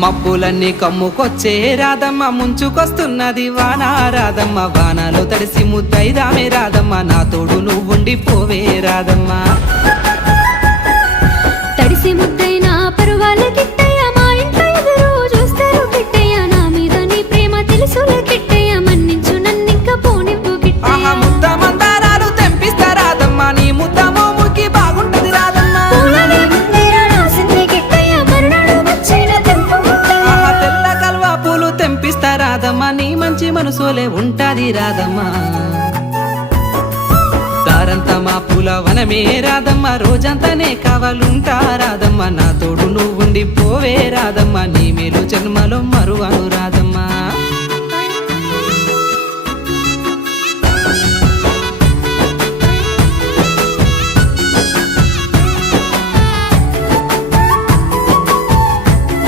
మబ్బులన్నీ కమ్ముకొచ్చే రాదమ్మ ముంచుకొస్తున్నది వాన. రాదమ్మ వానలో తడిసి ముద్దైదామే రాదమ్మ నా తోడు నువ్వుండి పోవే రాధమ్మ. తడిసి ముద్దైన పరువాల కిట్టయ్య. మా ఇంట్లో ఎదురు చూస్తారు కిట్టయ్య. నా మీద నీ ప్రేమ తెలుసులే కిట్టయ్య. నీ మంచి మనసులే ఉంటాది రాదమ్మా సారంతమా మా పూల వనమే రాదమ్మ రోజంతానే కావాలుంటా రాదమ్మ నా తోడు నువ్వుండి పోవే రాదమ్మ నీ మేలు జన్మలో మా